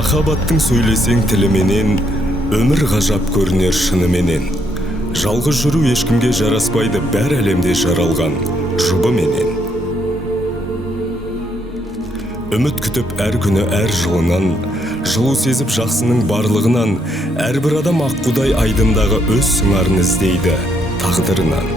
Махаббаттың сөйлесең тіліменен, өмір ғажап көрінер шыныменен. Жалғыз жүру ешкімге жараспайды, бәр әлемде жаралған жұбыменен. Үміт күтіп әр күні әр жылынан, жылу сезіп жақсының барлығынан, әрбір адам аққудай айдындағы өз сыңарын іздейді тағдырынан.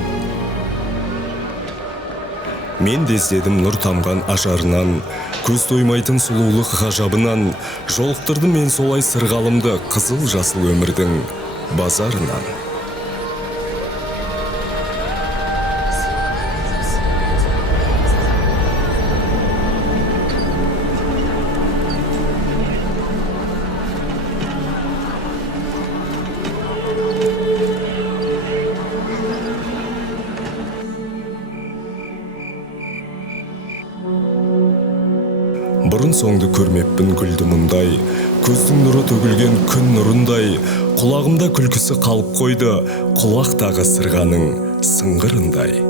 Мен де іздедім нұр тамған ажарынан, көз тоймайтын сұлулық ғажабынан, жолықтырдым мен солай сырғалымды қызыл жасыл өмірдің базарынан. Бұрын соңды көрмеппін гүлді мұндай, көздің нұры төгілген күн нұрындай, құлағымда күлкісі қалып қойды, құлақтағы сырғаның сыңғырындай.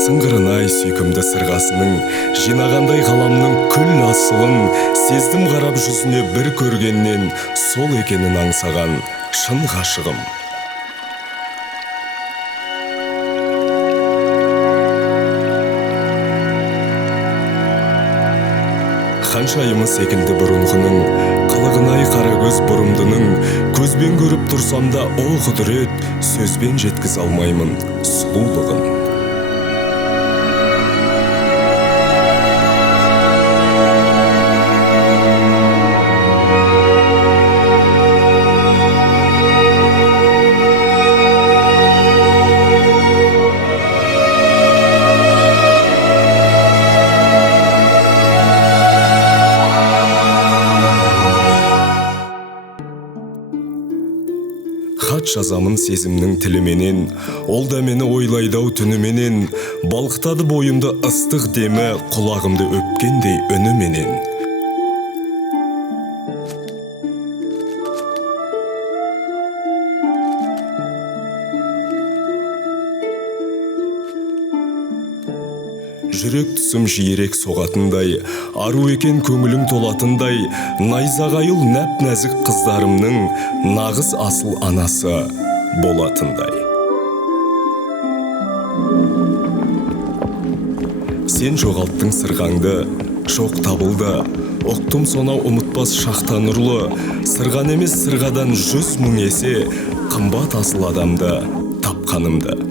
Сыңғырынай сүйкімді сырғасының, жинағандай ғаламның күл асылын, сездім қарап жүзіне бір көргеннен, сол екенін аңсаған шын ғашығым. Ханшайымы секілді бұрынғының, қылығынай қарагөз бұрымдының, көзбен көріп тұрсам да о құдірет, сөзбен жеткіз алмаймын сұлулығын. Хат жазамын сезімнің тіліменен, ол да мені ойлайдау түніменен, балқытады бойымды ыстық демі, құлағымды өпкендей үніменен. Жүрек түсім жиірек соғатындай, ару екен көңілің толатындай, найзағайыл нәп-нәзік қыздарымның нағыз асыл анасы болатындай. Сен жоғалттың сырғаңды, жоқ табылды, ұқтым сонау ұмытпас шақта нұрлы, сырған емес сырғадан 100 мың есе, қымбат асыл адамды тапқанымды.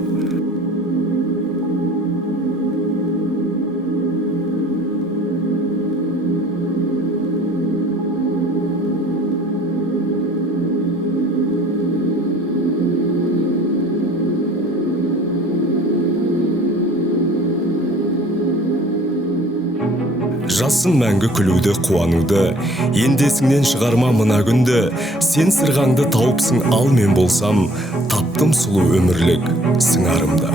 Жассын мәңгі күлуді, қуануды, ендесіңнен шығарма мына күнді, сен сырғаңды тауыпсың, ал мен болсам, таптым сұлу өмірлік сыңарымды.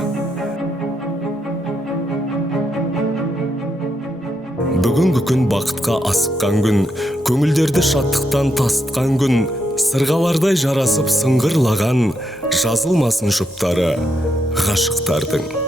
Бүгінгі күн бақытқа асыққан күн, көңілдерді шаттықтан тасытқан күн, сырғалардай жарасып сыңғырлаған, жазылмасын жұптары ғашықтардың.